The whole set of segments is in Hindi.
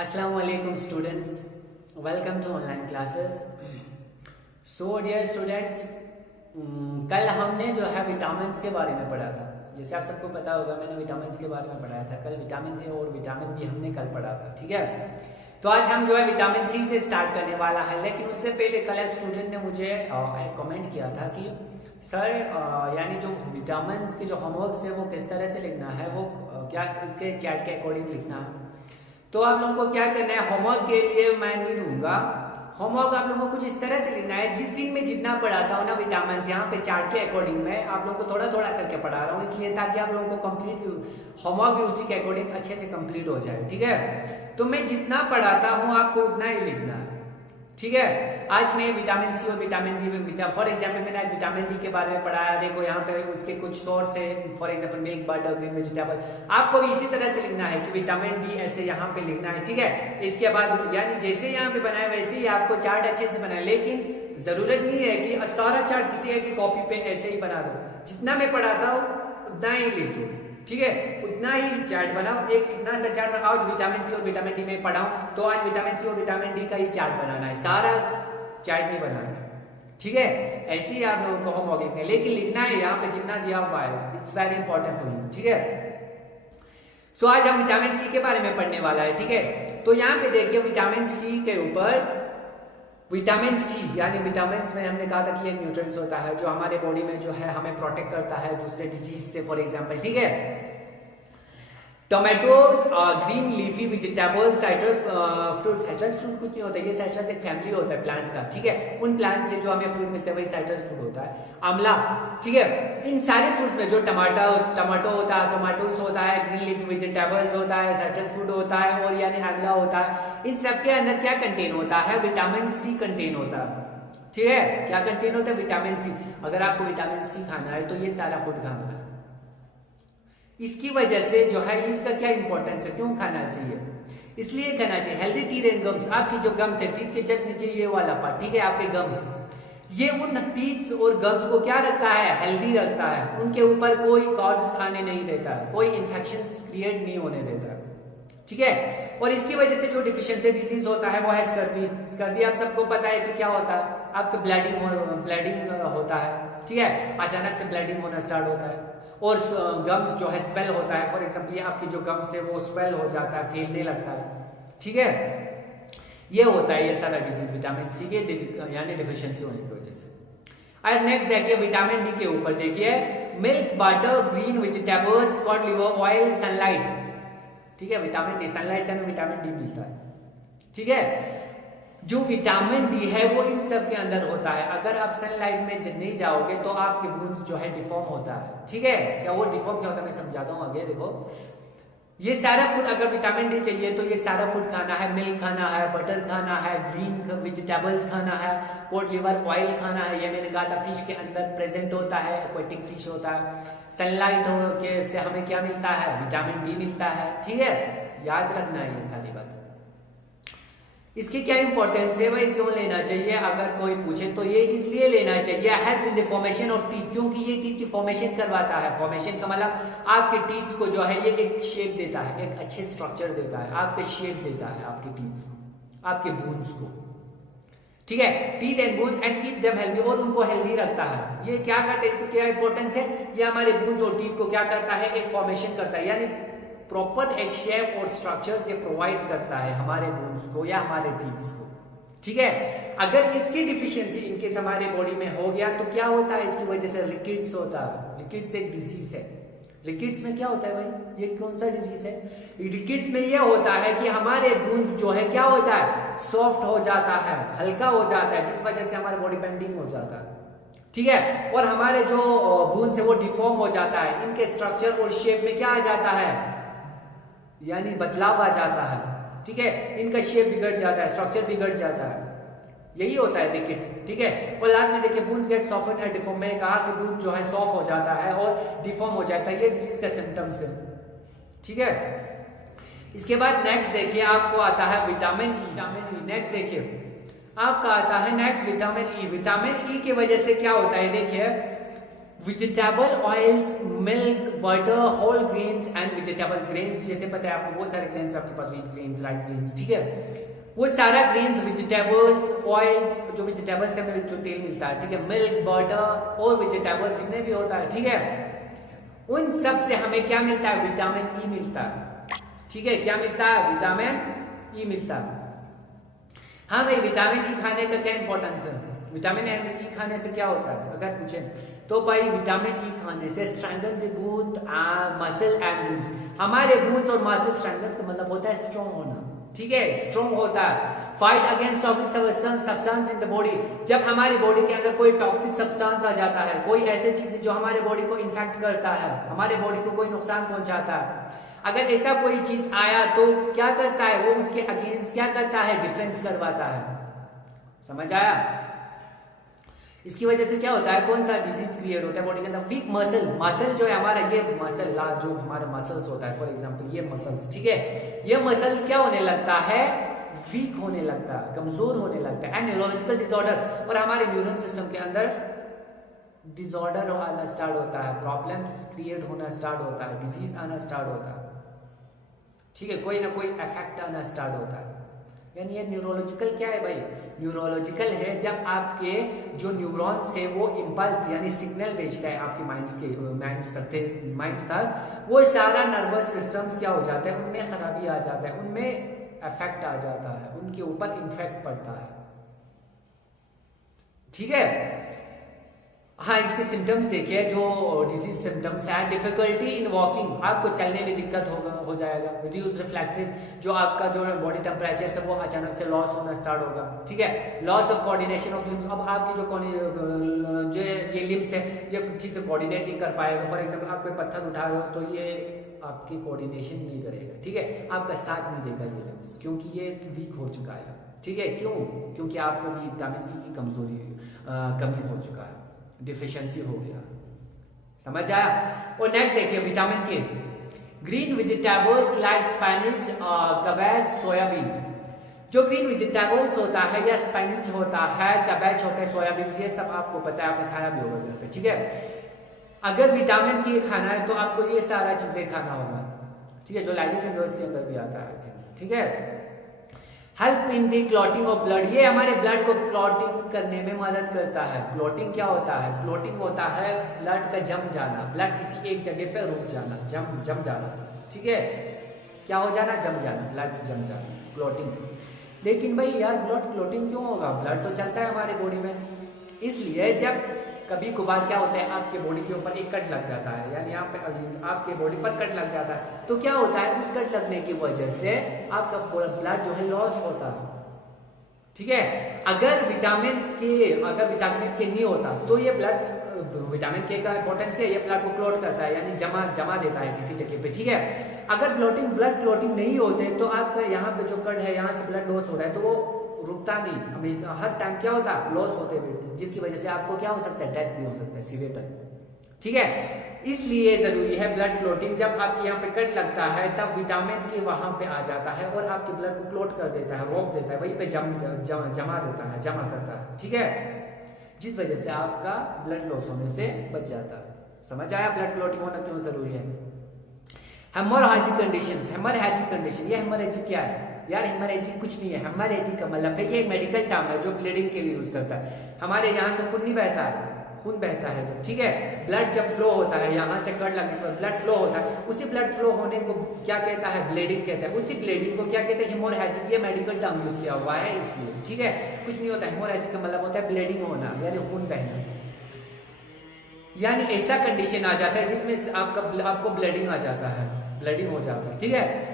अस्सलाम वालेकुम students, welcome to online classes. So dear students, कल हमने जो है विटामिन के बारे में पढ़ा था। जैसे आप सबको पता होगा, मैंने विटामिन के बारे में पढ़ाया था कल। विटामिन ए और विटामिन बी हमने कल पढ़ा था, ठीक है। तो आज हम जो है विटामिन सी से स्टार्ट करने वाला है। लेकिन उससे पहले कल एक स्टूडेंट ने मुझे कमेंट किया था कि सर यानी जो विटामिन के जो होमवर्क है वो किस तरह से लिखना है, वो क्या इसके चैट के अकॉर्डिंग लिखना है। तो आप लोगों को क्या करना है, होमवर्क के लिए मैं नहीं दूंगा। होमवर्क आप लोगों को कुछ इस तरह से लिखना है, जिस दिन में जितना पढ़ाता हूँ ना विटामिन, यहाँ पे चार्ट के अकॉर्डिंग मैं आप लोगों को थोड़ा थोड़ा करके पढ़ा रहा हूँ, इसलिए ताकि आप लोगों को कंप्लीट होमवर्क भी उसी के अकॉर्डिंग अच्छे से कंप्लीट हो जाए, ठीक है। तो मैं जितना पढ़ाता हूँ आपको उतना ही लिखना है, ठीक है। आज मैं विटामिन सी और विटामिन डी, फॉर एग्जांपल मैंने आज विटामिन डी के बारे में पढ़ाया। देखो यहाँ पे उसके कुछ सोर्स है, for example milk, butter, green vegetable. आपको भी इसी तरह से लिखना है कि विटामिन डी ऐसे यहाँ पे लिखना है, ठीक है। इसके बाद यानी जैसे यहाँ पे बनाया वैसे ही आपको चार्ट अच्छे से बनाए, लेकिन जरूरत नहीं है कि सारा चार्ट किसी एक कॉपी पे ऐसे ही बना दो। जितना मैं पढ़ाता हूँ उतना ही लिख दो, ठीक है। उतना ही चार्ट बनाओ, एक इतना सा चार्ट बनाओ। आज विटामिन सी और विटामिन डी में पढ़ाऊं तो आज विटामिन सी और विटामिन डी का ही चार्ट बनाना है, सारा चार्ट नहीं बनाना है, ठीक है। ऐसे ही आप लोगों को होमवर्क लिखना है, लेकिन लिखना है यहाँ पे जितना दिया हुआ है। It's very important for you, ठीक है। सो आज हम विटामिन सी के बारे में पढ़ने वाला है, ठीक है। तो यहाँ पे देखिए विटामिन सी के ऊपर, विटामिन सी यानी विटामिन में हमने कहा था कि ये न्यूट्रिएंट्स होता है जो हमारे बॉडी में जो है हमें प्रोटेक्ट करता है दूसरे डिजीज से, फॉर एग्जांपल, ठीक है। Tomatoes, green leafy vegetables, citrus fruit. Citrus fruit कुछ नहीं होता, ये साइट्रस एक फैमिली होता है प्लांट का, ठीक है। उन प्लांट से जो हमें फ्रूट मिलते हैं वही साइट्रस फ्रूट होता है। आंवला, ठीक है। इन सारे फ्रूट्स में जो टमाटो होता है, टोमेटोज होता है, ग्रीन लीफी वेजिटेबल्स होता है, साइट्रस फ्रूट होता है और यानी आंवला होता है। इन सब के अंदर क्या कंटेन होता है? विटामिन सी कंटेन होता है, ठीक है। क्या कंटेन होता है? Vitamin C. अगर आपको विटामिन सी खाना है तो ये सारा फूड खाना है। इसकी वजह से जो है इसका क्या इंपॉर्टेंस है, क्यों खाना चाहिए? इसलिए खाना चाहिए हेल्दी टीथ एंड गम्स। आपकी जो गम्स है, टीथ के जस्ट नीचे ये वाला पार्ट, ठीक है, आपके गम्स, ये उन टीथ और गम्स को क्या रखता है? हेल्दी रखता है। उनके ऊपर कोई कॉजेस आने नहीं देता, कोई इंफेक्शन क्रिएट नहीं होने देता, ठीक है। और इसकी वजह से जो डिफिशियंसी डिजीज होता है वो है स्कर्वी। स्कर्वी आप सबको पता है कि क्या होता है? आपको ब्लीडिंग होता है, ठीक है। अचानक से ब्लीडिंग होना स्टार्ट होता है और गम्स जो है स्वेल होता है। फॉर एग्जाम्पल ये आपकी जो गम्स है वो स्वेल हो जाता है, फैलने लगता है, ठीक है। ये होता है ये सारा डिजीज विटामिन सी के यानी डिफिशियंसी होने की वजह से। और नेक्स्ट देखिए विटामिन डी के ऊपर देखिए, milk, butter, green vegetables, cod liver oil, sunlight, ठीक है। विटामिन डी, सनलाइट से हमें विटामिन डी मिलता है, ठीक है। जो विटामिन डी है वो इन सब के अंदर होता है। अगर आप सनलाइट में नहीं जाओगे तो आपके बोन्स जो है डिफॉर्म होता है, ठीक है। क्या वो डिफॉर्म क्या होता है मैं समझाता हूँ आगे। देखो ये सारा फूड, अगर विटामिन डी चाहिए तो ये सारा फूड खाना है। मिल्क खाना है, बटर खाना है, ग्रीन वेजिटेबल्स खाना है, कोड लिवर ऑयल खाना है। ये मैंने कहा था फिश के अंदर प्रेजेंट होता है, एक्वेटिक फिश होता है। सनलाइट से हमें क्या मिलता है? विटामिन डी मिलता है, ठीक है। याद रखना है ये सारी बात। इसकी क्या इंपॉर्टेंस है भाई, क्यों लेना चाहिए? अगर कोई पूछे तो ये इसलिए लेना चाहिए, help in the formation of teeth, क्योंकि ये टीथ की फॉर्मेशन करवाता है। फॉर्मेशन का मतलब आपके टीथ को जो है ये एक शेप देता है, एक अच्छे स्ट्रक्चर देता है, आपके शेप देता है आपके टीथ को, आपके बोन्स को, ठीक है। Teeth and bones and keep them healthy, और उनको हेल्दी रखता है। ये क्या करता है, इसकी क्या इंपॉर्टेंस है? ये हमारे बोन्स और टीथ को क्या करता है? एक फॉर्मेशन करता है, यानी प्रॉपर एक शेप और स्ट्रक्चर ये प्रोवाइड करता है हमारे बोन्स को या हमारे टीथ को, ठीक है। अगर इसकी डिफिशियंसी इनकेस हमारे बॉडी में हो गया तो क्या होता है? इसकी वजह से रिकेट्स होता है। रिकेट्स एक डिजीज है। रिकेट्स में क्या होता है भाई, ये कौन सा डिजीज है? रिकेट्स में ये होता है कि हमारे बोन्स जो है क्या होता है? सॉफ्ट हो जाता है, हल्का हो जाता है, जिस वजह से हमारे बॉडी बेंडिंग हो जाता है, ठीक है। और हमारे जो बोन्स है वो डिफॉर्म हो जाता है, इनके स्ट्रक्चर और शेप में क्या आ जाता है? यानी बदलाव आ जाता है, ठीक है। इनका शेप बिगड़ जाता है, स्ट्रक्चर बिगड़ जाता है, यही होता है रिकेट, ठीक है। और लास्ट में देखिए bones get soften and deform. मैंने कहा कि बोन जो है सॉफ्ट हो जाता है और डिफॉर्म हो जाता है, ये डिजीज का सिम्टम्स है, ठीक है। इसके बाद नेक्स्ट देखिए आपको आता है vitamin E. Vitamin E next देखिए आपका आता है next vitamin E. Vitamin E की वजह से क्या होता है? देखिए vegetable oils, milk, butter, whole grains and vegetables. Grains जैसे पता है आपको, बहुत सारे ग्रेन्स आपके पास, व्हीट ग्रेन्स, राइस ग्रेन्स, ठीक है, वो सारा ग्रेन्स, वेजिटेबल्स, ऑयल्स, जो वेजिटेबल्स है जो तेल मिलता है, ठीक है, मिल्क, बटर और वेजिटेबल्स जितने भी होता है, ठीक है, उन सब से हमें क्या मिलता है? विटामिन ई मिलता है, ठीक है, क्या मिलता है? विटामिन ई मिलता है। हाँ भाई, विटामिन ई खाने का क्या इंपॉर्टेंस है? विटामिन ई खाने से क्या होता है अगर पूछे तो भाई, विटामिन ई खाने से strengthen the bone, muscle and bones. हमारे बोन्स और मसल स्ट्रेंथन का मतलब होता है स्ट्रॉन्ग होना, ठीक है, स्ट्रॉन्ग होता है। Fight against toxic substance in the body. जब हमारी बॉडी के अंदर कोई टॉक्सिक सब्सटेंस आ जाता है, कोई ऐसी चीज जो हमारे बॉडी को इन्फेक्ट करता है, हमारे बॉडी को कोई नुकसान पहुंचाता है, अगर ऐसा कोई चीज आया तो क्या करता है वो? उसके अगेंस्ट क्या करता है? डिफेंस करवाता है। समझ आया? इसकी वजह से क्या होता है? कौन सा डिजीज क्रिएट होता है बॉडी के अंदर? Week muscle. मसल जो है हमारा, ये मसल जो हमारे मसल्स होता है, फॉर एग्जांपल ये मसल्स, ठीक है, ये मसल्स क्या होने लगता है? वीक होने लगता है, कमजोर होने लगता है। एंड न्यूरोलॉजिकल डिसऑर्डर, और हमारे न्यूरल सिस्टम के अंदर डिसऑर्डर आना स्टार्ट होता है, प्रॉब्लम्स क्रिएट होना स्टार्ट होता है, डिजीज आना स्टार्ट होता है, ठीक है, कोई ना कोई इफेक्ट आना स्टार्ट होता है। यानी ये न्यूरोलॉजिकल क्या है भाई? न्यूरोलॉजिकल है जब आपके जो न्यूरॉन्स है वो इंपल्स यानी सिग्नल भेजता है आपके माइंड्स तक, वो सारा नर्वस सिस्टम्स क्या हो जाता है? उनमें खराबी आ जाता है, उनमें इफेक्ट आ जाता है, उनके ऊपर इन्फेक्ट पड़ता है, ठीक है। हाँ, इसके सिम्टम्स देखिए, जो डिजीज सिम्टम्स हैं, डिफिकल्टी इन वॉकिंग, आपको चलने में दिक्कत हो जाएगा, रिड्यूस रिफ्लेक्सेस, जो आपका जो बॉडी टेम्परेचर है वो अचानक से लॉस होना स्टार्ट होगा, ठीक है, loss of coordination of limbs, अब आपकी जो ये लिम्स है ये ठीक से कोऑर्डिनेट नहीं कर पाएगा। फॉर एग्जाम्पल आप कोई पत्थर उठा रहे हो तो ये आपकी कोऑर्डिनेशन नहीं करेगा, ठीक है, आपका साथ नहीं देगा ये लिम्स, क्योंकि ये वीक हो चुका है, ठीक है, क्यों? क्योंकि आपको विटामिन ई की कमी हो चुका है, डिफिशियंसी हो गया। समझ आया? और नेक्स्ट देखिए विटामिन के, green vegetables like spinach, cabbage, soybean. जो ग्रीन वेजिटेबल्स होता है या स्पिनच होता है, कैबेज होता है, सोयाबीन, ये सब आपको पता है, आपने खाया भी होगा घर पे, ठीक है। अगर विटामिन के खाना है तो आपको ये सारा चीजें खाना होगा, ठीक है, जो लाइडी फिंगर्स के अंदर भी आता है, ठीक है। Help in the clotting of blood, ये हमारे ब्लड को क्लॉटिंग करने में मदद करता है। क्लॉटिंग क्या होता है? क्लॉटिंग होता है ब्लड का जम जाना, ब्लड किसी एक जगह पे रुक जाना, जम जाना, ठीक है, क्या हो जाना? जम जाना, ब्लड जम जाना, क्लॉटिंग। लेकिन भाई यार ब्लड क्लॉटिंग क्यों होगा? ब्लड तो चलता है हमारे बॉडी में, इसलिए जब कभी कभार क्या होता है आपके बॉडी के ऊपर एक कट लग जाता है, यानी यहाँ पे आपके बॉडी पर कट लग जाता है, तो क्या होता है? उस कट लगने की वजह से आपका ब्लड जो है लॉस होता है, ठीक है। अगर विटामिन के नहीं होता तो ये ब्लड, विटामिन के का इंपॉर्टेंस क्या है? ये ब्लड को क्लॉट करता है, यानी जमा देता है किसी जगह पे, ठीक है। अगर ब्लड क्लॉटिंग नहीं होते तो आपका यहाँ पे जो कट है, यहाँ से ब्लड लॉस हो रहा है तो वो रुकता नहीं, हमेशा हर टाइम क्या होता है? लॉस होते हुए, जिसकी वजह से आपको क्या हो सकता है? डेथ भी हो सकता है, सीवियर डेथ, ठीक है। इसलिए जरूरी है ब्लड क्लॉटिंग। जब आपके यहाँ पे कट लगता है तब विटामिन के वहां पे आ जाता है और आपके ब्लड को क्लॉट कर देता है, रोक देता है, वहीं पे जमा करता है, ठीक है, जिस वजह से आपका ब्लड लॉस होने से बच जाता है। समझ आया ब्लड क्लॉटिंग होना क्यों जरूरी है? हेमोरेजिक कंडीशन, ये हेमोरेजिक क्या है यार? हेमोरेजिक कुछ नहीं है, हेमोरेजिक का मतलब है, ये एक मेडिकल टर्म है जो ब्लीडिंग के लिए यूज करता है। हमारे यहाँ से खून नहीं बहता है, खून बहता है जब, ठीक है, ब्लड जब फ्लो होता है, यहाँ से कट लगने पर ब्लड फ्लो होता है, उसी ब्लड फ्लो होने को क्या कहता है? ब्लीडिंग कहता है। उसी ब्लीडिंग को क्या कहते हैं? हेमोरेजिक। ये मेडिकल टर्म यूज किया हुआ है इसलिए, ठीक है, कुछ नहीं होता। हेमोरेजिक का मतलब होता है ब्लीडिंग होना, यानी खून बहना, यानी ऐसा कंडीशन आ जाता है जिसमें आपको ब्लीडिंग आ जाता है, ब्लीडिंग हो जाता है, ठीक है।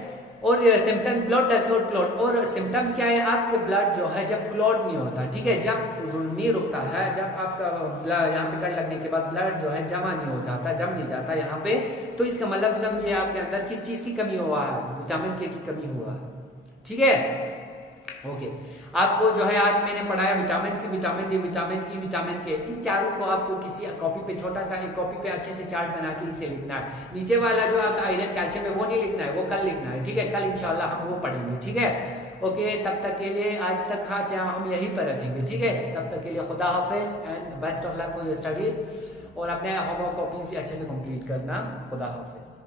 और symptoms, blood does not clot, और सिम्टम्स क्या है? आपके ब्लड जो है जब क्लॉट नहीं होता, ठीक है, जब नहीं रुकता है, जब आपका ब्लड यहाँ पे कट लगने के बाद ब्लड जो है जमा नहीं हो जाता, जम नहीं जाता यहाँ पे, तो इसका मतलब समझिए आपके अंदर किस चीज की कमी हुआ है? विटामिन के की कमी हुआ है, ठीक है। ओके आपको जो है आज मैंने पढ़ाया vitamin C, vitamin D, vitamin E, vitamin K, इन चारों को आपको किसी कॉपी पे, छोटा सा एक कॉपी पे अच्छे से चार्ट बना के इसे लिखना है। नीचे वाला जो आपका आयरन कैल्शियम है वो नहीं लिखना है, वो कल लिखना है, ठीक है। कल इंशाल्लाह हम वो पढ़ेंगे, ठीक है। ओके तब तक के लिए आज तक हाँ चाहे हम यहीं पर रखेंगे, ठीक है। तब तक के लिए खुदा हाफिज and best of luck for your studies, और अपने होमवर्क कॉपीज भी अच्छे से कंप्लीट करना। खुदा हाफिज।